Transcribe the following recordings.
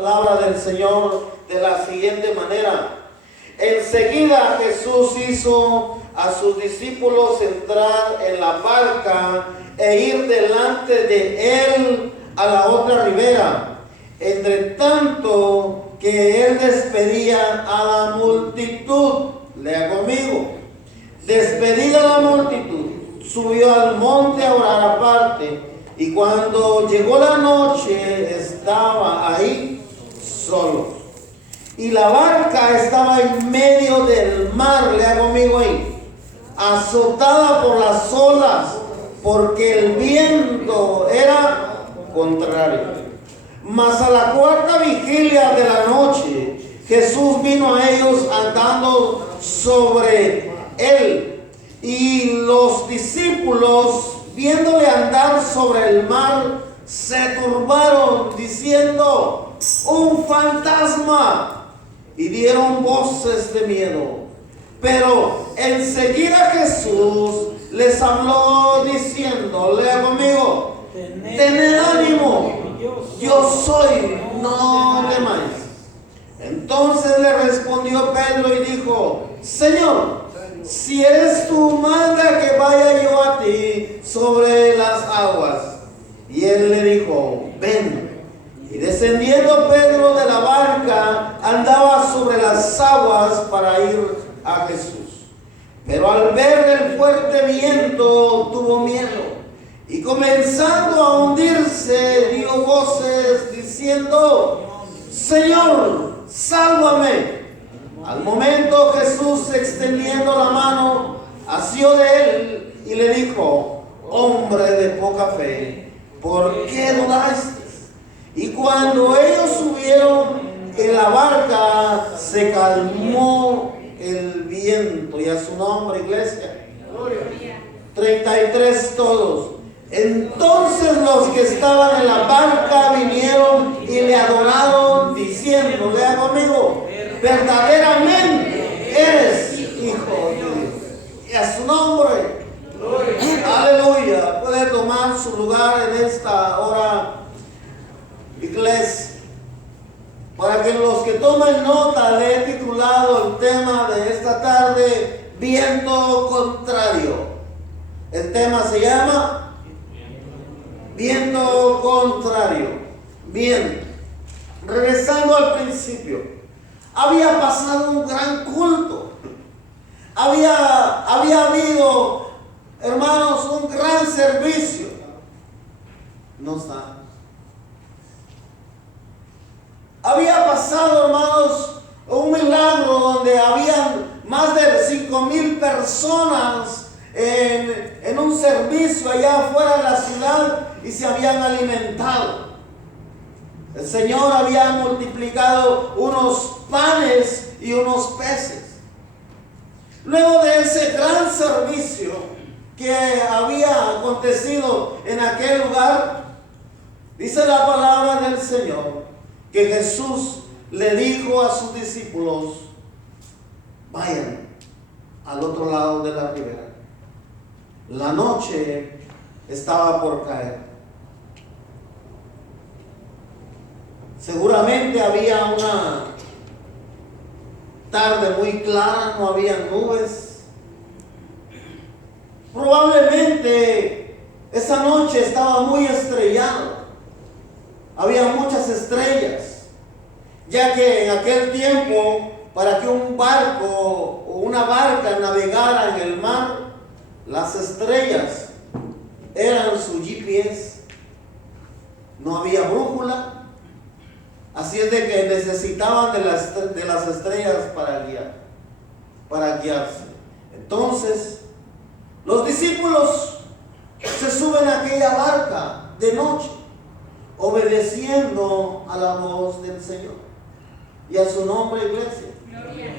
Palabra del Señor de la siguiente manera. Enseguida Jesús hizo a sus discípulos entrar en la barca e ir delante de él a la otra ribera, entre tanto que él despedía a la multitud. Lea conmigo. Despedida la multitud, subió al monte a orar aparte, y cuando llegó la noche estaba ahí solo. Y la barca estaba en medio del mar, lea conmigo ahí, azotada por las olas, porque el viento era contrario. Mas a la cuarta vigilia de la noche, Jesús vino a ellos andando sobre él. Y los discípulos, viéndole andar sobre el mar, se turbaron, diciendo: un fantasma, y dieron voces de miedo. Pero enseguida Jesús les habló diciendo, lea conmigo: tened ánimo, yo soy, no temáis. Entonces le respondió Pedro y dijo: Señor, si eres tú, manda que vaya yo a ti sobre las aguas. Y él le dijo: ven. Y descendiendo Pedro de la barca, andaba sobre las aguas para ir a Jesús. Pero al ver el fuerte viento, tuvo miedo, y comenzando a hundirse, dio voces diciendo: Señor, sálvame. Al momento Jesús, extendiendo la mano, asió de él y le dijo: hombre de poca fe, ¿por qué dudaste? Y cuando ellos subieron en la barca, se calmó el viento. Y a su nombre, iglesia. 33 todos. Entonces los que estaban en la barca vinieron y le adoraron, diciendo, lea conmigo: verdaderamente eres Hijo de Dios. Y a su nombre, aleluya. Puede tomar su lugar en esta hora, iglesia. Para que los que tomen nota, le he titulado el tema de esta tarde: viento contrario. El tema se llama viento contrario. Bien, regresando al principio, había pasado un gran culto. Había habido, hermanos, un gran servicio. No está. Había pasado, hermanos, un milagro donde habían más de 5,000 personas en un servicio allá afuera de la ciudad y se habían alimentado. El Señor había multiplicado unos panes y unos peces. Luego de ese gran servicio que había acontecido en aquel lugar, dice la palabra del Señor que Jesús le dijo a sus discípulos: vayan al otro lado de la ribera. La noche estaba por caer. Seguramente había una tarde muy clara, no había nubes. Probablemente esa noche estaba muy estrellada. Había muchas estrellas, ya que en aquel tiempo, para que un barco o una barca navegara en el mar, las estrellas eran su GPS. No había brújula, así es de que necesitaban de las estrellas para guiarse. Entonces, los discípulos se suben a aquella barca de noche, obedeciendo a la voz del Señor. Y a su nombre, iglesia. Gloria.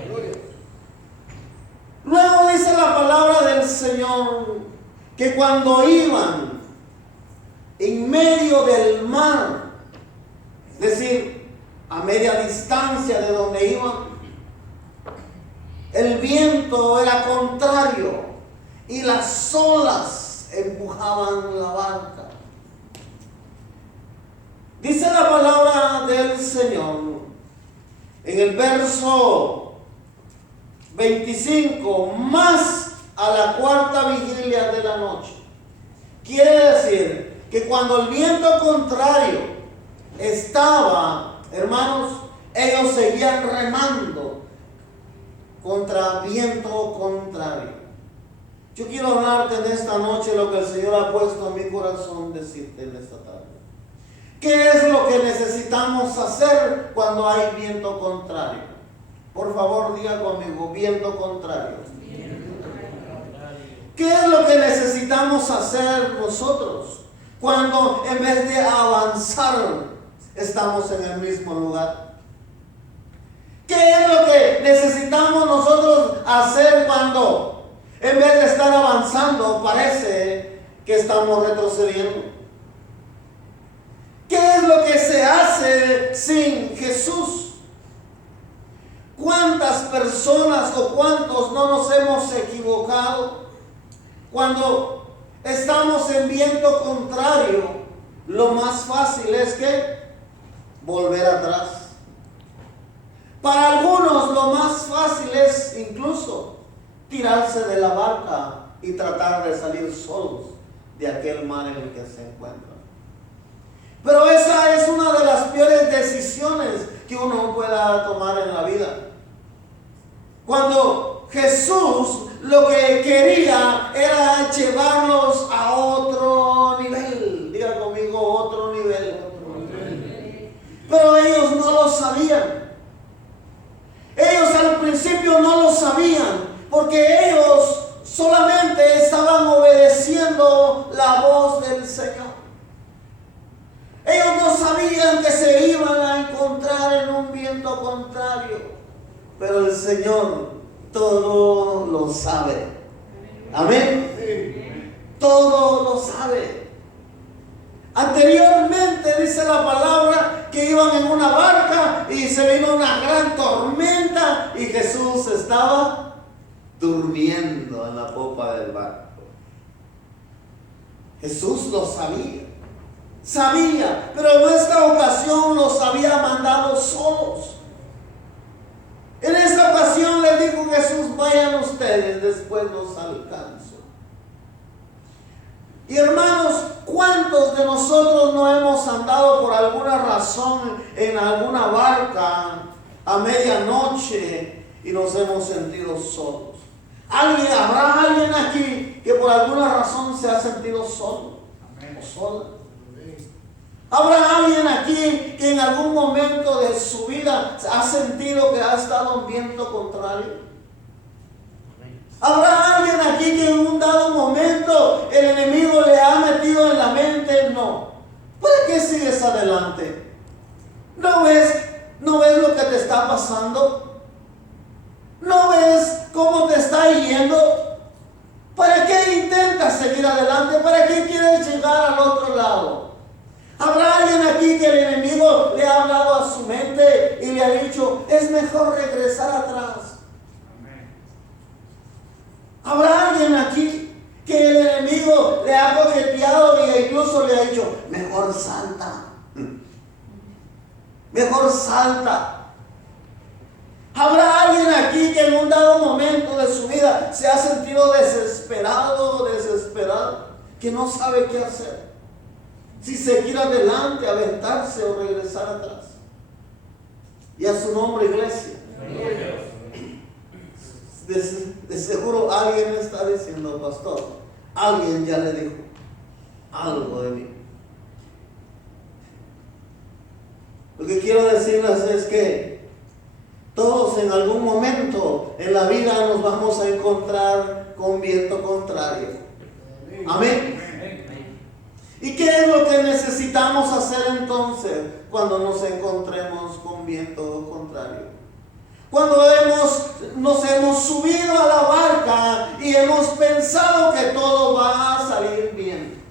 Luego dice la palabra del Señor que cuando iban en medio del mar, es decir, a media distancia de donde iban, el viento era contrario y las olas empujaban la barca. Dice Dice la palabra del Señor en el verso 25, más a la cuarta vigilia de la noche. Quiere decir que cuando el viento contrario estaba, hermanos, ellos seguían remando contra viento contrario. Yo quiero hablarte en esta noche lo que el Señor ha puesto en mi corazón decirte en esta tarde. ¿Qué es lo que necesitamos hacer cuando hay viento contrario? Por favor, diga conmigo, viento contrario. ¿Qué es lo que necesitamos hacer nosotros cuando en vez de avanzar estamos en el mismo lugar? ¿Qué es lo que necesitamos nosotros hacer cuando en vez de estar avanzando parece que estamos retrocediendo? ¿Qué es lo que se hace sin Jesús? ¿Cuántas personas o cuántos no nos hemos equivocado cuando estamos en viento contrario? Lo más fácil es que volver atrás. Para algunos lo más fácil es incluso tirarse de la barca y tratar de salir solos de aquel mar en el que se encuentran. Pero esa es una de las peores decisiones que uno pueda tomar en la vida. Cuando Jesús lo que quería era llevarlos a otro nivel. Diga conmigo, otro nivel. Pero ellos no lo sabían. Ellos al principio no lo sabían, porque ellos solamente estaban obedeciendo la voz del Señor. Ellos no sabían que se iban a encontrar en un viento contrario, pero el Señor todo lo sabe. Amén. Todo lo sabe. Anteriormente dice la palabra que iban en una barca y se vino una gran tormenta y Jesús estaba durmiendo en la popa del barco. Jesús lo sabía, pero en esta ocasión los había mandado solos. En esta ocasión les dijo Jesús: vayan ustedes, después los alcanzo. Y hermanos, ¿cuántos de nosotros no hemos andado por alguna razón en alguna barca a medianoche y nos hemos sentido solos? ¿Habrá alguien aquí que por alguna razón se ha sentido solo o sola? ¿Habrá alguien aquí que en algún momento de su vida ha sentido que ha estado en viento contrario? ¿Habrá alguien aquí que en un dado momento el enemigo le ha metido en la mente: no, ¿para qué sigues adelante? ¿No ves lo que te está pasando? ¿No ves cómo te está yendo? ¿Para qué intentas seguir adelante? ¿Para qué quieres llegar al otro lado? ¿Habrá alguien aquí que el enemigo le ha hablado a su mente y le ha dicho: es mejor regresar atrás? ¿Habrá alguien aquí que el enemigo le ha coqueteado e incluso le ha dicho: mejor salta? Mejor salta. ¿Habrá alguien aquí que en un dado momento de su vida se ha sentido desesperado, que no sabe qué hacer? Si seguir adelante, aventarse o regresar atrás. Y a su nombre, iglesia. De seguro alguien está diciendo: pastor, alguien ya le dijo algo de mí. Lo que quiero decirles es que todos en algún momento en la vida nos vamos a encontrar con viento contrario. Amén. ¿Y qué es lo que necesitamos hacer entonces cuando nos encontremos con viento contrario? Cuando nos hemos subido a la barca y hemos pensado que todo va a salir bien.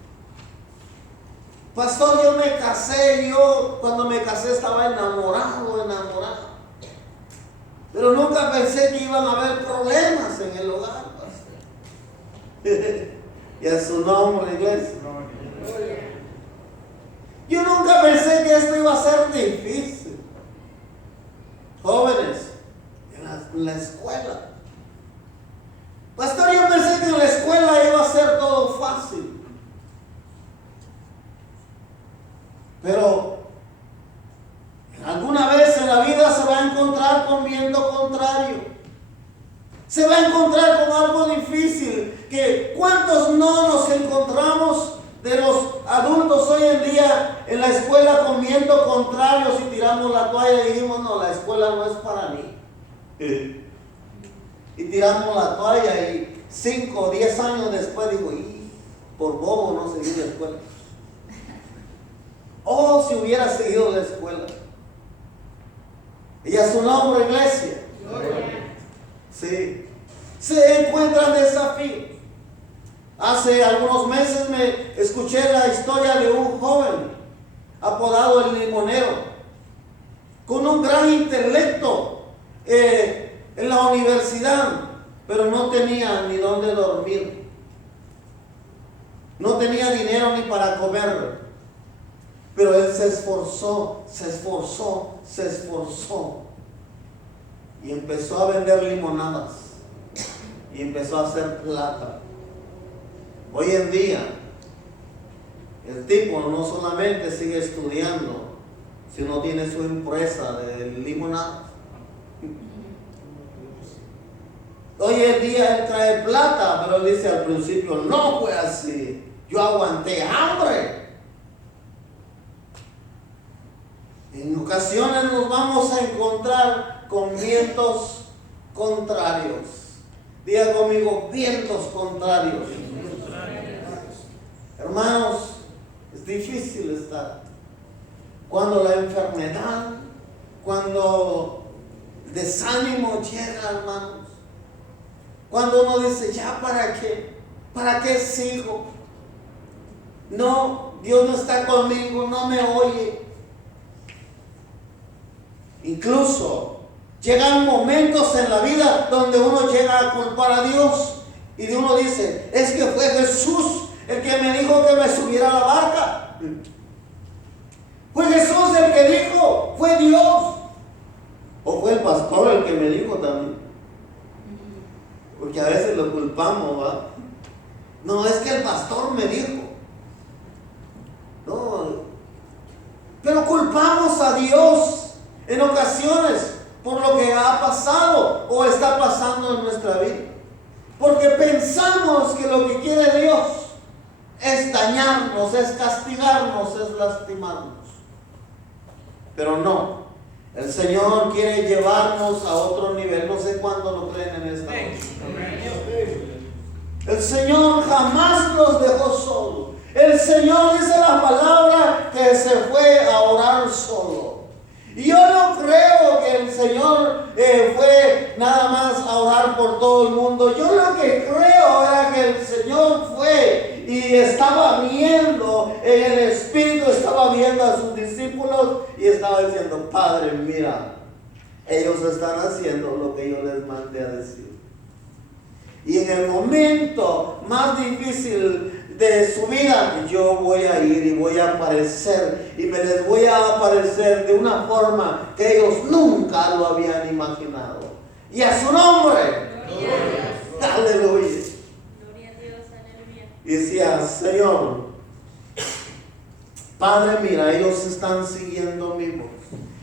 Pastor, yo me casé, cuando me casé estaba enamorado. Pero nunca pensé que iban a haber problemas en el hogar, pastor. Y a su nombre, iglesia. Yo nunca pensé que esto iba a ser difícil. Jóvenes, en la escuela. Pastor, yo pensé que en la escuela iba a ser todo fácil. Pero alguna vez en la vida se va a encontrar con viento contrario. Se va a encontrar con algo difícil. Que ¿cuántos no nos encontramos de los adultos hoy en día en la escuela con viento contrario y tiramos la toalla y dijimos, no, la escuela no es para mí? Y tiramos la toalla y 5 o 10 años después digo, por bobo no seguí la escuela. Oh, si hubiera seguido la escuela. Y a su nombre, iglesia. Sí. Se encuentran desafíos. Hace algunos meses me escuché la historia de un joven apodado el limonero, con un gran intelecto en la universidad, pero no tenía ni dónde dormir. No tenía dinero ni para comer. Pero él se esforzó y empezó a vender limonadas y empezó a hacer plata. Hoy en día el tipo no solamente sigue estudiando, sino tiene su empresa de limonadas. Hoy en día él trae plata, pero él dice al principio, no fue así, yo aguanté hambre. En ocasiones nos vamos a encontrar con vientos contrarios. Diga conmigo, vientos contrarios. Hermanos, es difícil estar. Cuando la enfermedad, cuando el desánimo llega, hermanos. Cuando uno dice, ya, ¿para qué sigo? No, Dios no está conmigo, no me oye. Incluso llegan momentos en la vida donde uno llega a culpar a Dios y uno dice, es que fue Jesús el que me dijo que me subiera a la barca. Fue Jesús el que dijo, fue Dios. O fue el pastor el que me dijo también. Porque a veces lo culpamos, ¿va? No, es que el pastor me dijo. No, pero culpamos a Dios en ocasiones por lo que ha pasado o está pasando en nuestra vida. Porque pensamos que lo que quiere Dios es dañarnos, es castigarnos, es lastimarnos. Pero no, el Señor quiere llevarnos a otro nivel. No sé cuándo lo creen en esta noche. El Señor jamás nos dejó solos. El Señor dice la palabra que se fue a orar solo. Y yo no creo que el Señor fue nada más a orar por todo el mundo. Yo lo que creo era que el Señor fue y estaba viendo, en el Espíritu estaba viendo a sus discípulos y estaba diciendo, Padre, mira, ellos están haciendo lo que yo les mandé a decir. Y en el momento más difícil de su vida, yo voy a ir y voy a aparecer y me les voy a aparecer de una forma que ellos nunca lo habían imaginado. Y a su nombre, aleluya. Gloria a Dios, aleluya. Y decía, Señor, Padre, mira, ellos están siguiendo mi voz.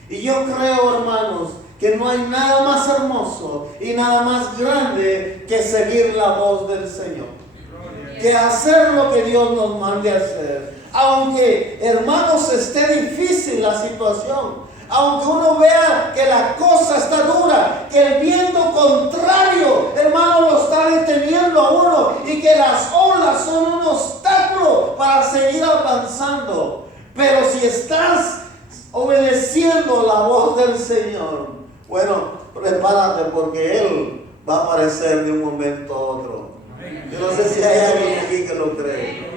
Y yo creo, hermanos, que no hay nada más hermoso y nada más grande que seguir la voz del Señor. Que hacer lo que Dios nos mande a hacer. Aunque, hermanos, esté difícil la situación, aunque uno vea que la cosa está dura, que el viento contrario, hermano, lo está deteniendo a uno y que las olas son un obstáculo para seguir avanzando. Pero si estás obedeciendo la voz del Señor, bueno, prepárate porque Él va a aparecer de un momento a otro. Yo no sé si hay alguien aquí que lo cree.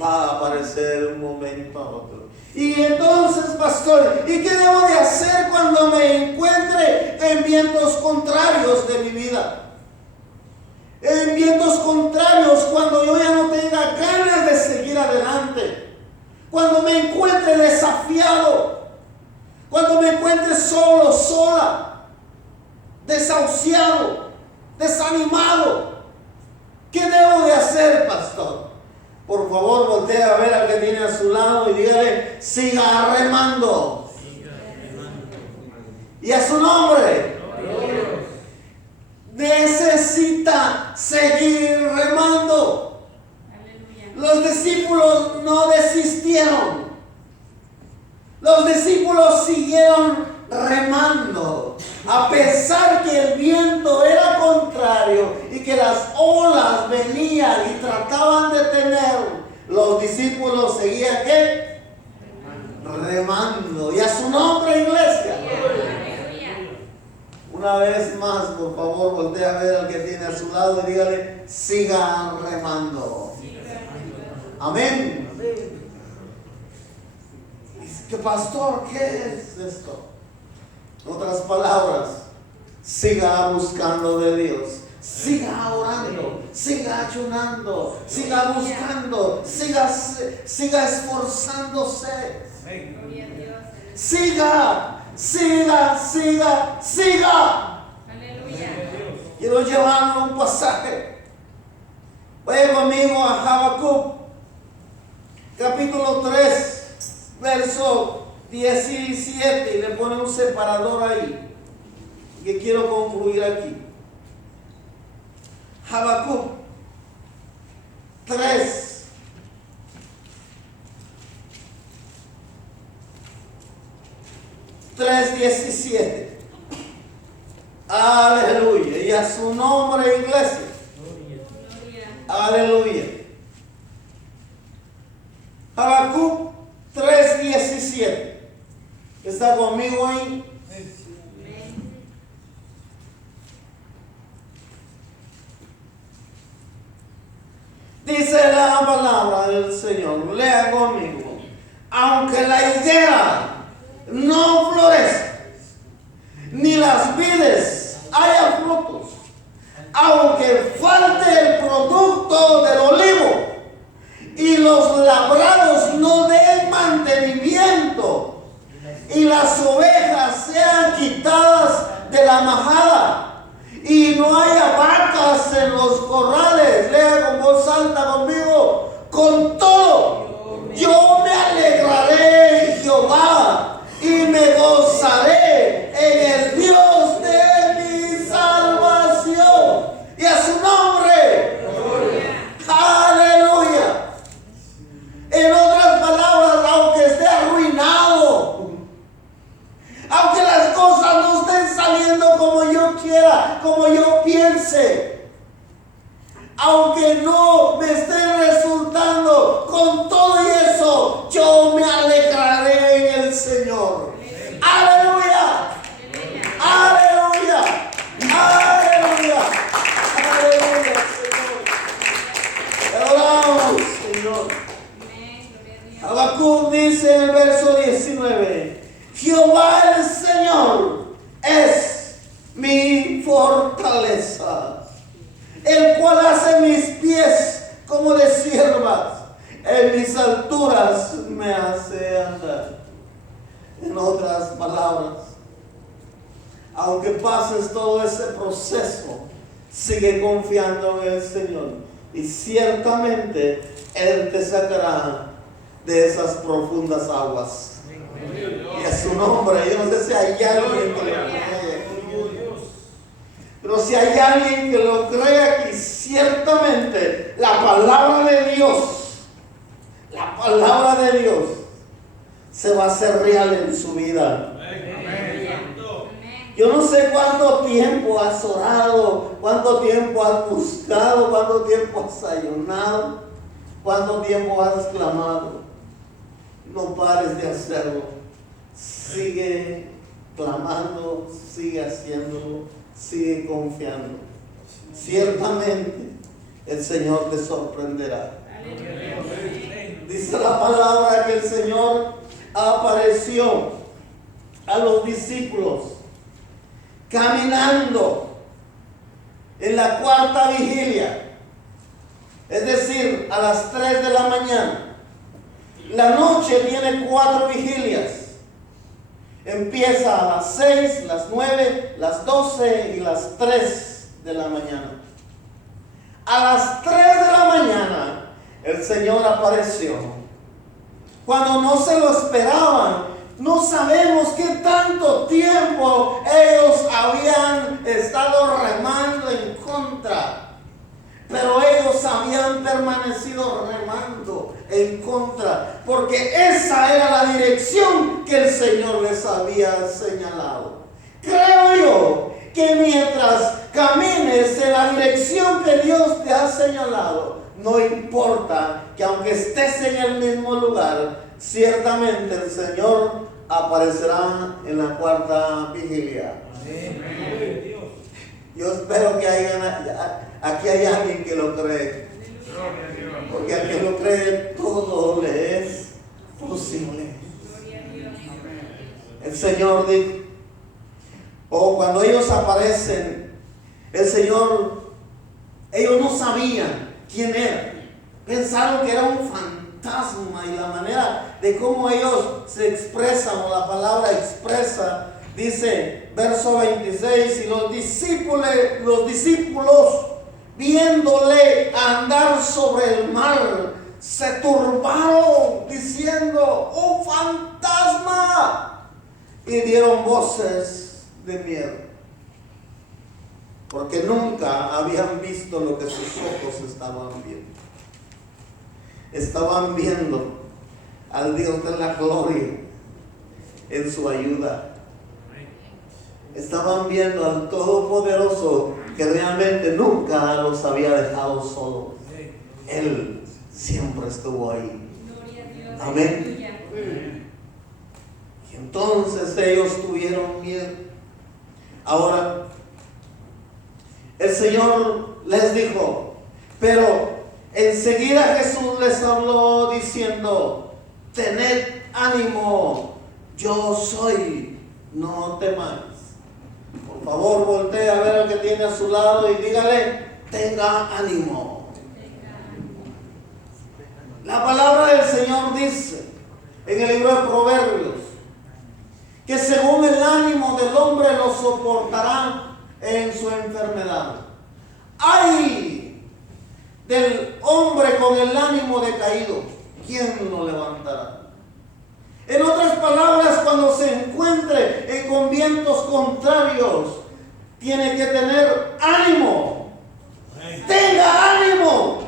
Va a aparecer de un momento a otro. Y entonces, pastor, ¿y qué debo de hacer cuando me encuentre en vientos contrarios de mi vida? En vientos contrarios, cuando yo ya no tenga ganas de seguir adelante. cuando me encuentre desafiado, cuando me encuentre solo, sola, desahuciado, desanimado, ¿qué debo de hacer, pastor? Por favor, voltee a ver al que tiene a su lado y dígale, siga remando. Y a su nombre. Necesita seguir remando. Aleluya. Los discípulos no desistieron. Los discípulos siguieron remando. A pesar que el viento era contrario y que las olas venían y trataban de detener, los discípulos seguían ¿qué? Remando. Y a su nombre, iglesia. Aleluya. Una vez más, por favor, voltee a ver al que tiene a su lado y dígale, siga remando. Amén. ¿Qué pastor? ¿Qué es esto? En otras palabras, siga buscando de Dios. Siga orando, siga ayunando, siga buscando, siga esforzándose. Gloria a Dios. Siga. Aleluya. Quiero llevarlo a un pasaje. Vaya conmigo a Habacuc, capítulo 3, verso 17, y le pone un separador ahí, que quiero concluir aquí. Habacuc 3, tres 17. Aleluya. Y a su nombre, iglesia. Gloria. Aleluya. Habacuc 3:17. ¿Está conmigo ahí? Amén. Dice la palabra del Señor. Lea conmigo. Aunque la higuera no florezca, ni las vides haya frutos, aunque falte el producto del olivo y los labrados no den mantenimiento y las ovejas sean quitadas de la majada y no haya vacas en los corrales, lea con voz alta conmigo, con todo yo me alegraré en Jehová y me gozaré en el Dios de mi salvación. Y a su nombre. Aleluya. En otras palabras, aunque esté arruinado, aunque las cosas no estén saliendo como yo quiera, como yo piense, aunque no me estén resultando, con todo y eso, yo me alegraré en el Señor. Aleluya. Aleluya. Aleluya. Aleluya, Señor. Te adoramos, Señor. Amén. Gloria a Dios. Habacuc dice en el verso 19, Jehová el Señor es mi fortaleza, el cual hace mis pies como de siervas, en mis alturas me hace andar. En otras palabras, aunque pases todo ese proceso, sigue confiando en el Señor y ciertamente Él te sacará de esas profundas aguas. Y a su nombre, yo no sé si hay alguien que lo cree, pero si hay alguien que lo cree aquí, ciertamente la palabra de Dios se va a hacer real en su vida. Amén. Yo no sé cuánto tiempo has orado, cuánto tiempo has buscado, cuánto tiempo has ayunado, cuánto tiempo has clamado. No pares de hacerlo. Sigue clamando, sigue haciéndolo, sigue confiando. Ciertamente el Señor te sorprenderá. Aleluya. Dice la palabra que el Señor apareció a los discípulos caminando en la cuarta vigilia, es decir, a las 3 de la mañana. La noche tiene 4 vigilias. Empieza a las 6, las 9, las 12 y las 3 de la mañana. A las 3 de la mañana el Señor apareció. Cuando no se lo esperaban, no sabemos qué tanto tiempo ellos habían estado remando en contra. Pero ellos habían permanecido remando en contra, porque esa era la dirección que el Señor les había señalado. Creo yo que mientras camines en la dirección que Dios te ha señalado, no importa que aunque estés en el mismo lugar, ciertamente el Señor aparecerá en la 4ª vigilia. Amén. Yo espero que aquí hay alguien que lo cree. Porque al que lo cree, todo le es posible. El Señor dijo, cuando ellos aparecen, el Señor, ellos no sabían quién era. Pensaron que era un fantasma, y la manera de cómo ellos se expresan, o la palabra expresa, dice, verso 26, y los discípulos viéndole andar sobre el mar, se turbaron diciendo, ¡un fantasma! Y dieron voces de miedo, porque nunca habían visto lo que sus ojos estaban viendo. Estaban viendo al Dios de la gloria en su ayuda. Estaban viendo al Todopoderoso, que realmente nunca los había dejado solos. Él siempre estuvo ahí. Amén. Y entonces ellos tuvieron miedo. Ahora, el Señor les dijo, pero enseguida Jesús les habló diciendo, tened ánimo, yo soy, no temáis. Por favor, voltee a ver al que tiene a su lado y dígale, tenga ánimo. La palabra del Señor dice en el libro de Proverbios que según el ánimo del hombre lo soportará en su enfermedad. ¡Ay del hombre con el ánimo decaído! ¿Quién lo levantará? En otras palabras, cuando se encuentre con vientos contrarios, tiene que tener ánimo. Tenga ánimo.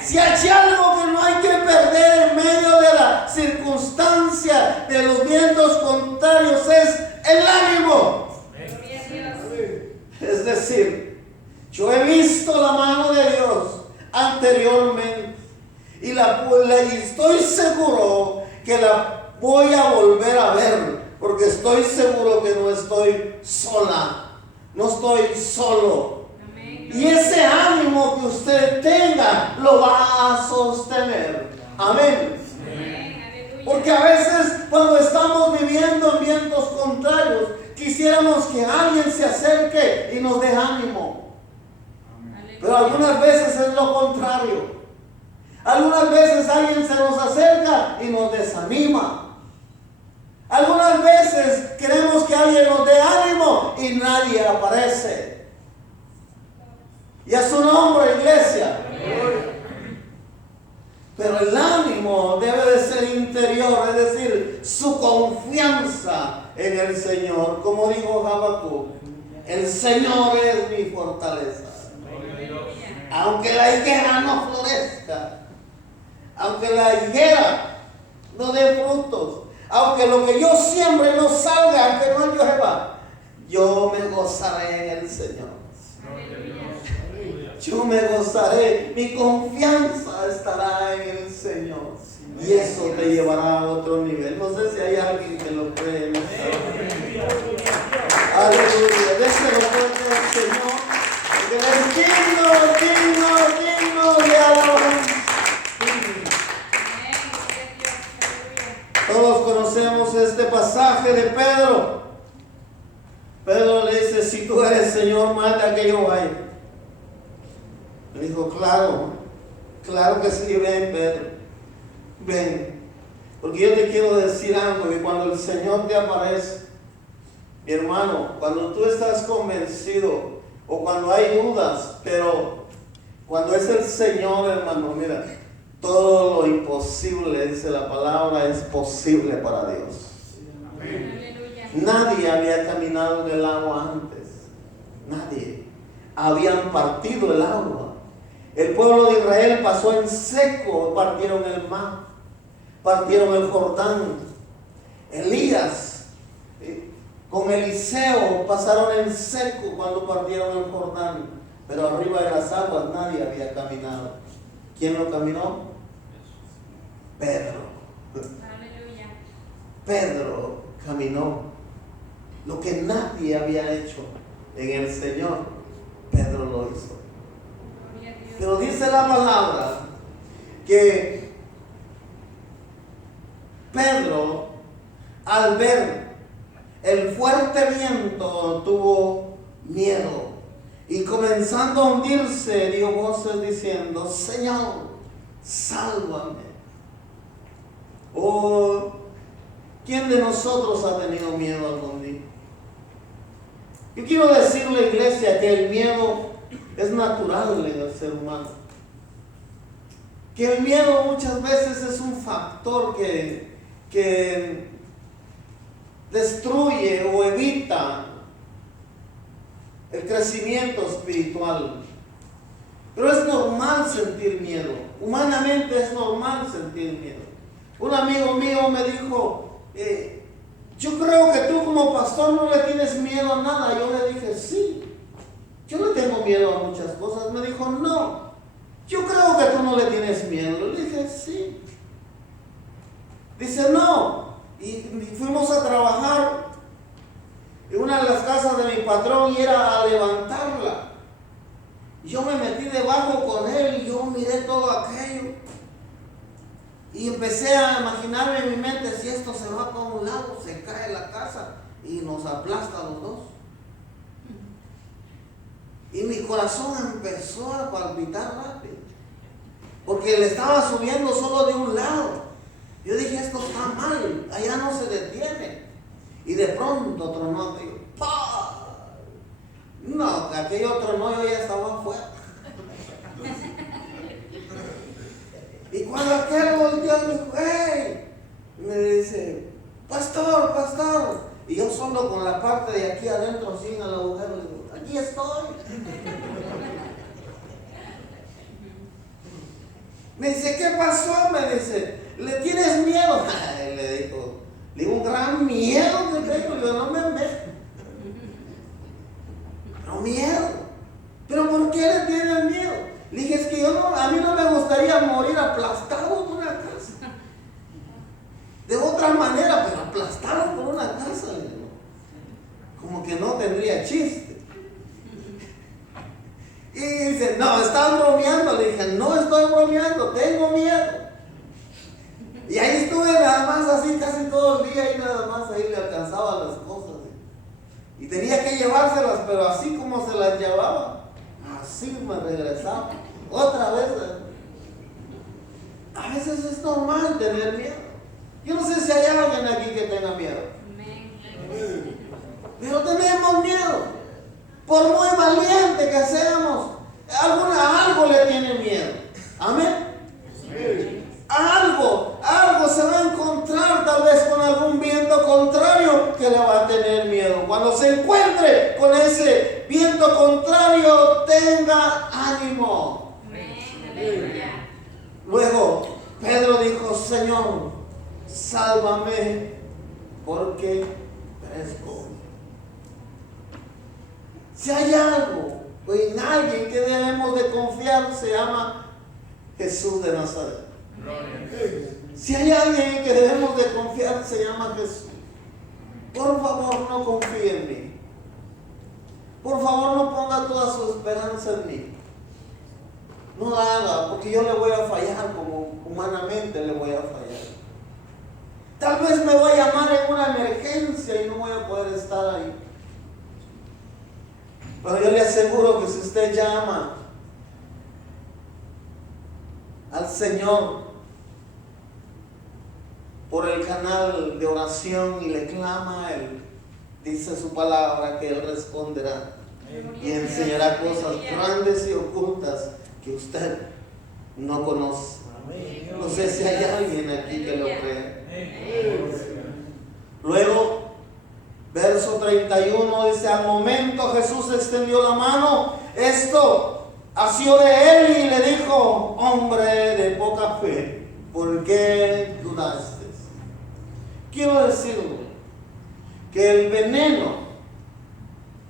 Si hay algo que no hay que perder en medio de la circunstancia de los vientos contrarios, es el ánimo. Es decir, yo he visto la mano de Dios anteriormente y estoy seguro que la voy a volver a ver, porque estoy seguro que no estoy sola, no estoy solo. Amén. Y ese ánimo que usted tenga lo va a sostener. Amén. Amén. Porque a veces cuando estamos viviendo en vientos contrarios, quisiéramos que alguien se acerque y nos dé ánimo. Pero algunas veces es lo contrario. Algunas veces alguien se nos acerca y nos desanima. Algunas veces queremos que alguien nos dé ánimo y nadie aparece. Y a su nombre, iglesia. Pero el ánimo debe de ser interior, es decir, su confianza en el Señor. Como dijo Habacuc, el Señor es mi fortaleza. Aunque la higuera no florezca, aunque la higuera no dé frutos, aunque lo que yo siembre no salga, aunque no llueva, yo me gozaré en el Señor. Yo me gozaré, mi confianza estará en el Señor. Y eso te llevará a otro nivel. No sé si hay alguien que lo cree en esta hora. Aleluya, déselo fuerte al Señor, porque Él es digno de alabanza. Todos conocemos este pasaje de Pedro. Pedro le dice, si tú eres Señor, manda que yo vaya. Le dijo, claro que sí, ven Pedro. Ven, porque yo te quiero decir algo, que cuando el Señor te aparece, mi hermano, cuando tú estás convencido o cuando hay dudas, pero cuando es el Señor, hermano, mira, todo lo imposible, dice la palabra, es posible para Dios. Aleluya. Nadie había caminado en el agua antes. Nadie. Habían partido el agua. El pueblo de Israel pasó en seco, partieron el mar, partieron el Jordán. Elías con Eliseo pasaron en seco cuando partieron el Jordán, pero arriba de las aguas nadie había caminado. ¿Quién lo caminó? Pedro. Aleluya. Pedro caminó lo que nadie había hecho en el Señor. Pedro lo hizo. Gloria a Dios. Pero dice la palabra que Pedro, al ver el fuerte viento, tuvo miedo y comenzando a hundirse dio voces diciendo: Señor, sálvame. Oh, ¿quién de nosotros ha tenido miedo algún día? Yo quiero decirle, iglesia, que el miedo es natural en el ser humano. Que el miedo muchas veces es un factor que destruye o evita el crecimiento espiritual. Pero es normal sentir miedo. Humanamente es normal sentir miedo. Un amigo mío me dijo, yo creo que tú como pastor no le tienes miedo a nada. Yo le dije, sí, yo le tengo miedo a muchas cosas. Me dijo, no, yo creo que tú no le tienes miedo. Le dije, sí. Dice, no. Y fuimos a trabajar en una de las casas de mi patrón y era a levantarla. Yo me metí debajo con él y yo miré todo aquello. Y empecé a imaginarme en mi mente, si esto se va para un lado, se cae la casa y nos aplasta a los dos. Y mi corazón empezó a palpitar rápido, porque le estaba subiendo solo de un lado. Yo dije, esto está mal, allá no se detiene. Y de pronto tronó aquello. ¡Pah! No, aquello tronó, yo ya estaba afuera. Y cuando aquel volteó, me dijo, ¡hey! Me dice, pastor, pastor. Y yo solo con la parte de aquí adentro, así en el agujero, le digo, aquí estoy. Me dice, ¿qué pasó? Me dice, ¿le tienes miedo? Le digo, un gran miedo que tengo. Yo no me meto. No miedo. ¿Pero por qué le tienes miedo? Le dije, es que a mí no me gustaría morir aplastado por una casa. De otra manera, pero aplastado por una casa. Como que no tendría chiste. Y dice, no, estás bromeando. Le dije, no estoy bromeando, tengo miedo. Y ahí estuve nada más así casi todo el día y nada más ahí le alcanzaba las cosas. Y tenía que llevárselas, pero así como se las llevaba, así me regresaba. Otra vez. A veces es normal tener miedo. Yo no sé si hay alguien aquí que tenga miedo. Amén. Pero tenemos miedo. Por muy valiente que seamos, algo le tiene miedo. Amén. Algo se va a encontrar tal vez con algún viento contrario que le va a tener miedo. Cuando se encuentre con ese viento contrario, tenga ánimo. Aleluya. Luego Pedro dijo, Señor, sálvame porque perezco. Si hay algo o en alguien que debemos de confiar, se llama Jesús de Nazaret. Si hay alguien en que debemos de confiar, se llama Jesús. Por favor, no confíe en mí. Por favor, no ponga toda su esperanza en mí. No la haga, porque yo le voy a fallar como humanamente le voy a fallar. Tal vez me voy a llamar en una emergencia y no voy a poder estar ahí. Pero yo le aseguro que si usted llama al Señor por el canal de oración y le clama, Él dice su palabra que Él responderá y enseñará cosas grandes y ocultas que usted no conoce. No sé si hay alguien aquí que lo cree. Luego, verso 31 dice: al momento Jesús extendió la mano, esto asió de él y le dijo: hombre de poca fe, ¿por qué dudaste? Quiero decirle que el veneno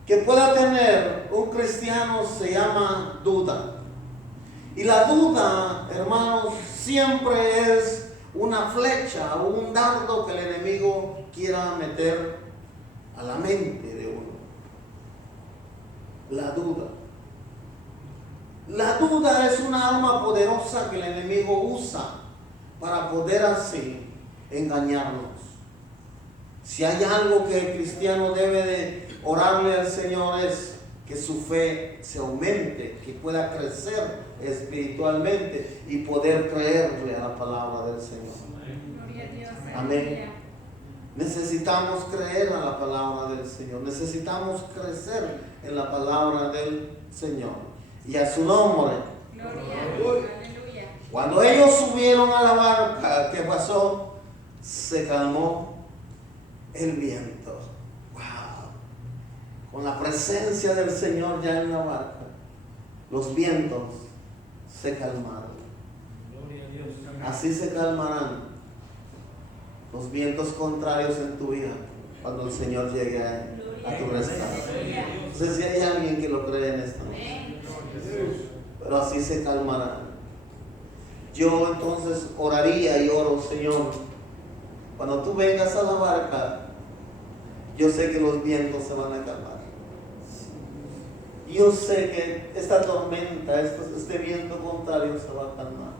que pueda tener un cristiano se llama duda. Y la duda, hermanos, siempre es una flecha o un dardo que el enemigo quiera meter a la mente de uno. La duda. La duda es una arma poderosa que el enemigo usa para poder así engañarnos. Si hay algo que el cristiano debe de orarle al Señor es que su fe se aumente, que pueda crecer espiritualmente y poder creerle a la palabra del Señor. Gloria a Dios. Amén. Necesitamos creer a la palabra del Señor, necesitamos crecer en la palabra del Señor y a su nombre. Gloria a Dios. Aleluya. Cuando ellos subieron a la barca, ¿qué pasó? Se calmó el viento. Wow. Con la presencia del Señor ya en la barca, los vientos se calmaron. Así se calmarán los vientos contrarios en tu vida cuando el Señor llegue a tu rescate. No sé si hay alguien que lo cree en esta noche, pero así se calmarán. Yo entonces oraría y oro: Señor, cuando tú vengas a la barca, yo sé que los vientos se van a calmar. Yo sé que esta tormenta, este viento contrario se va a calmar.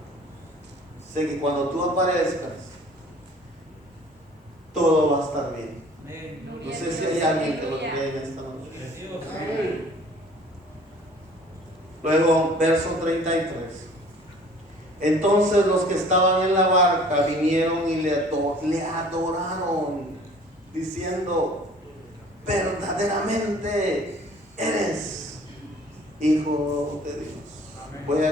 Sé que cuando tú aparezcas, todo va a estar bien. No sé si hay alguien que lo cree en esta noche. Luego, verso 33. Entonces los que estaban en la barca vinieron y le adoraron, diciendo: verdaderamente eres Hijo de Dios. Voy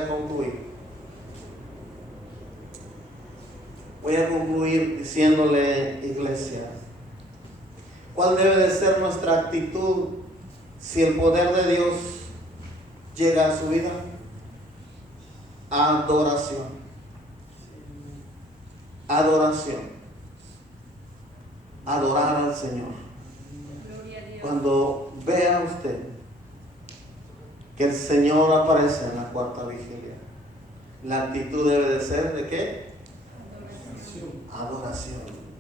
a concluir diciéndole, iglesia, ¿cuál debe de ser nuestra actitud si el poder de Dios llega a su vida? Adoración. Adoración. Adorar al Señor. Gloria a Dios. Cuando vea usted que el Señor aparece en la cuarta vigilia, la actitud debe de ser ¿de qué? Adoración. Adoración.